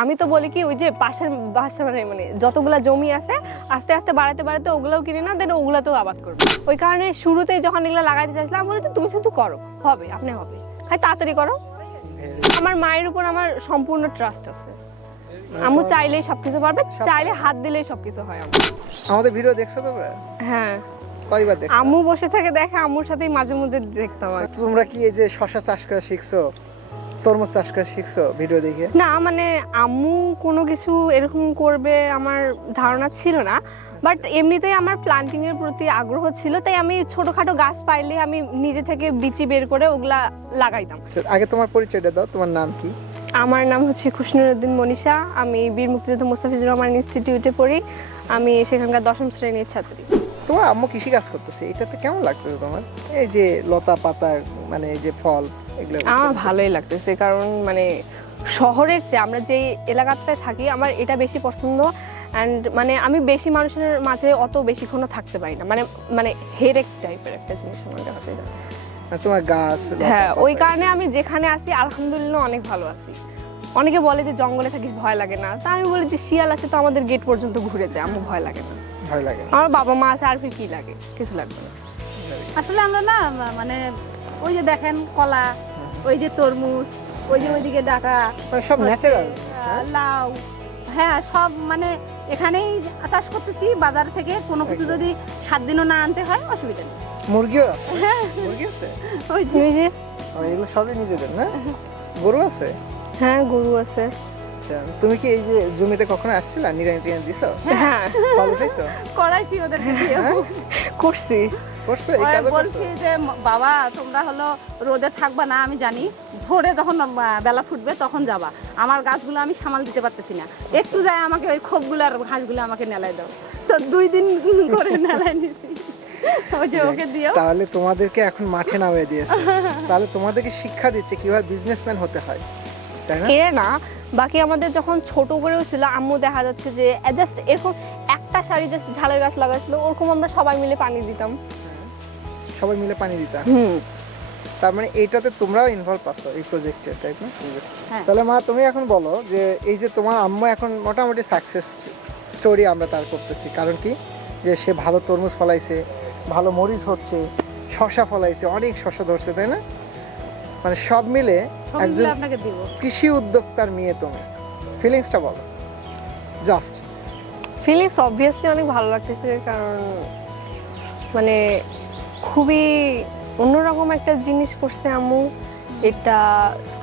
আমি তো বলি কি ওই যে পাশের বাসা মানে মানে যতগুলা জমি আছে আস্তে আস্তে বাড়াতে বাড়াতে ওগুলাও কিনে না দেন ওগুলাতেও আবাদ করব। ওই কারণে শুরুতেই যখন এগুলো লাগাইতে চাইছিলাম আমি বলি তুমি শুধু করো হবে আপনি হবে। খাই তাড়াতাড়ি করো। আমার মায়ের উপর আমার সম্পূর্ণ ট্রাস্ট আছে। আম্মু চাইলেই সবকিছু পারবে চাইলে হাত দিলেই সবকিছু হয় আমার। আমাদের ভিডিও দেখছ তোমরা? হ্যাঁ। কয়বার আম্মু বসে থাকে দেখে আম্মুর সাথেই মাঝে মধ্যে দেখতাম তোমরা কি এই যে শশা চাষ করা শিখছো? তরমুজ চাষ করা শিখছো ভিডিও দেখে? না মানে আম্মু কোনো কিছু এরকম করবে আমার ধারণা ছিল না। বাট এমনিতেই আমার প্লান্টিং এর প্রতি আগ্রহ ছিল তাই আমি ছোটখাটো গাছ পাইলে আমি নিজে থেকে বিচি বের করে ওগুলা লাগাইতাম। আচ্ছা, আগে তোমার পরিচয়টা দাও তোমার নাম কি? আমার নাম হচ্ছে খুশনুরুদ্দিন মনীষা আমি বীর মুক্তিযুদ্ধ মোস্তাফিজুর রহমান ইনস্টিটিউটে পড়ি আমি সেখানকার দশম শ্রেণির ছাত্রী। তোমার আম্মু কৃষি কাজ করতেছে এটাতে কেমন লাগতেছে তোমার? এই যে লতা পাতা মানে এই যে ফল আমার ভালোই লাগতেছে কারণ মানে শহরের চেয়ে আমরা যেই এলাকাতে থাকি আমার এটা বেশি পছন্দ অ্যান্ড মানে আমি বেশি মানুষের মাঝে অত বেশিক্ষণও থাকতে পারি না। মানে মানে হেরেক টাইপের একটা জিনিস আমার কাছে। তোমার গাছ হ্যাঁ ওই কারণে আমি যেখানে আছি আলহামদুলিল্লাহ অনেক ভালো আছি। অনেকে বলে যে জঙ্গলে থাকিস ভয় লাগে না। তা আমি বলি যে শিয়াল আছে তো আমাদের গেট পর্যন্ত ঘুরে যায় আমার ভয় লাগে না। ভয় লাগে আমার বাবা মা আছে আর ফির কি লাগে? কিছু লাগবে না। আসলে আমরা না মানে ওই যে দেখেন কলা ওই যে তরমুজ ওই যে ওইদিকে ডাকা মানে সব ন্যাচারাল লাউ। হ্যাঁ সব মানে এখানেই চাষ করতেছি বাজার থেকে কোনো কিছু যদি সাত দিনও না আনতে হয় অসুবিধা নেই। মুরগিও আছে? মুরগি আছে? ওই যে। ওই যে। এগুলো সবই নিজেদের না? গরু আছে? হ্যাঁ গরু আছে। আচ্ছা তুমি কি এই যে জমিতে কখনো আসছিলা? নিরানি টিরানি দিছো? হ্যাঁ। করাইছি ওদেরকে হ্যাঁ? করছি। করছ বলছি যে বাবা তোমরা হলো রোদে থাকবা না আমি জানি। ভোরে যখন বেলা ফুটবে তখন যাবা। আমার গাছগুলো আমি সামাল দিতে পারতেছি না। একটু যায় আমাকে ওই খোপগুলো আর ঘাসগুলো আমাকে নেলাই দাও। তো দুই দিন করে নেলাই নিছি। ওই যে ওকে দিও তাহলে তোমাদেরকে এখন মাঠে নামিয়ে দিয়েছে। তাহলে তোমাদেরকে শিক্ষা দিচ্ছে কীভাবে বিজনেসম্যান হতে হয়। তাই না? না বাকি আমাদের যখন ছোট করেও ছিল আম্মু দেখা যাচ্ছে যে জাস্ট এরকম একটা শাড়ি জাস্ট ঝালের গাছ লাগাইছিল ওরকম আমরা সবাই মিলে পানি দিতাম। সবাই মিলে পানি দিতা। হুম। তার মানে এইটাতে তোমরাও ইনভলভ আছো এই প্রজেক্টে তাই না? হ্যাঁ। তাহলে মা তুমি এখন বলো যে এই যে তোমার আম্মু এখন মোটামুটি সাকসেস স্টোরি আমরা তার করতেছি। কারণ কি? যে সে ভালো তরমুজ ফলাইছে ভালো মরিচ হচ্ছে শশা ফলাইছে অনেক শশা ধরছে তাই না? মানে সব মিলে একজন কৃষি উদ্যোক্তার মেয়ে তুমি। ফিলিংসটা বলো। জাস্ট ফিলিংস অবভিয়াসলি অনেক ভালো লাগতেছে কারণ মানে খুবই অন্যরকম একটা জিনিস করছে আম্মু। এটা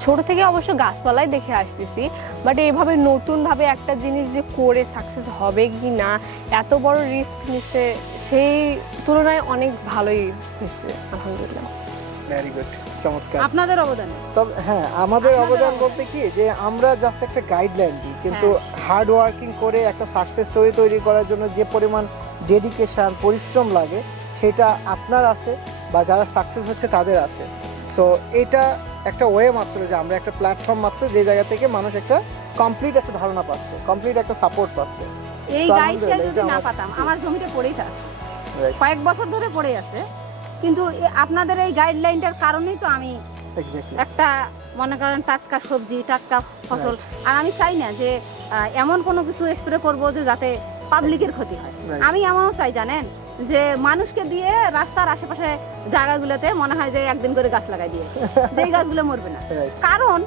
ছোট থেকে অবশ্য গাছপালাই দেখে আসতেছি বাট এইভাবে নতুনভাবে একটা জিনিস যে করে সাকসেস হবে কি না এত বড় রিস্ক নিছে সেই তুলনায় অনেক ভালোই হয়েছে আলহামদুলিল্লাহ। ভেরি গুড চমৎকার। আপনাদের অবদান? তবে হ্যাঁ আমাদের অবদান অবদান। বলতে কি যে আমরা জাস্ট একটা গাইডলাইন দিই কিন্তু হার্ড ওয়ার্কিং করে একটা সাকসেস স্টোরি তৈরি করার জন্য যে পরিমাণ ডেডিকেশন পরিশ্রম লাগে সেটা আপনার আছে বা যারা সাকসেস হচ্ছে তাদের আছে। সো এটা একটা ওয়ে মাত্র যে আমরা একটা প্ল্যাটফর্ম মাত্র যে জায়গা থেকে মানুষ একটা কমপ্লিট একটা ধারণা পাচ্ছে কমপ্লিট একটা সাপোর্ট পাচ্ছে। এই গাইডটা যদি না পাতাম আমার জমিটা পড়েই আছে কয়েক বছর ধরে পড়ে আছে কিন্তু আপনাদের এই গাইডলাইনটার কারণেই তো আমি একটা মনে করেন টাটকা সবজি টাটকা ফসল। আর আমি চাই না যে এমন কোনো কিছু স্প্রে করব যে যাতে পাবলিকের ক্ষতি হয়। আমি এমনও চাই জানেন? যে মানুষকে দিয়ে রাস্তার আশেপাশে জায়গাগুলোতে মনে হয় যে একদিন করে গাছ লাগাই দিয়েছে। যেই গাছগুলো মরবে না। কারণ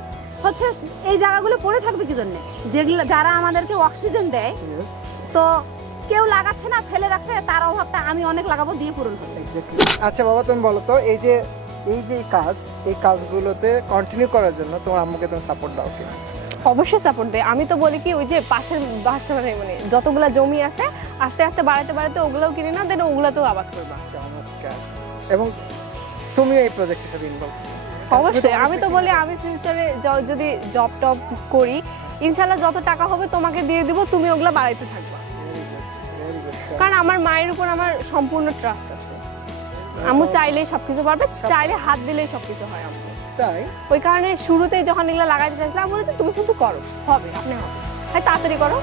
হচ্ছে এই জায়গাগুলো পড়ে থাকবে কি জন্য? যেগুলো যারা আমাদেরকে অক্সিজেন দেয় তো কেউ লাগাচ্ছে না ফেলে রাখছে তার অভাবটা আমি অনেক লাগাবো দিয়ে পূরণ করব আচ্ছা বাবা তুমি বলো তো এই যে এই যে কাজ এই কাজগুলোতে কন্টিনিউ করার জন্য তোমার আম্মুকে তুমি সাপোর্ট দাও কিনা? অবশ্যই সাপোর্ট দেয়। আমি তো বলি কি ওই যে পাশের বাসা মানে মানে যতগুলা জমি আছে আস্তে আস্তে বাড়াতে বাড়াতে ওগুলাও কিনে না দেন ওগুলাতেও আবাদ করবা। চমৎকার। এবং তুমি এই প্রজেক্টের সাথে ইনভলভ অবশ্যই আমি তো বলি আমি ফিউচারে যদি জব টব করি ইনশাল্লাহ যত টাকা হবে তোমাকে দিয়ে দিব তুমি ওগুলো বাড়াইতে থাকবা। কারণ আমার মায়ের উপর আমার সম্পূর্ণ ট্রাস্ট আছে। আম্মু চাইলেই সবকিছু পারবে চাইলে হাত দিলেই সবকিছু হয় আম্মু। তাই? ওই কারণে শুরুতেই যখন এগুলো লাগাইতে চাইছিলাম আমি তুমি শুধু করো হবে আপনি হবে। তাই তাড়াতাড়ি করো।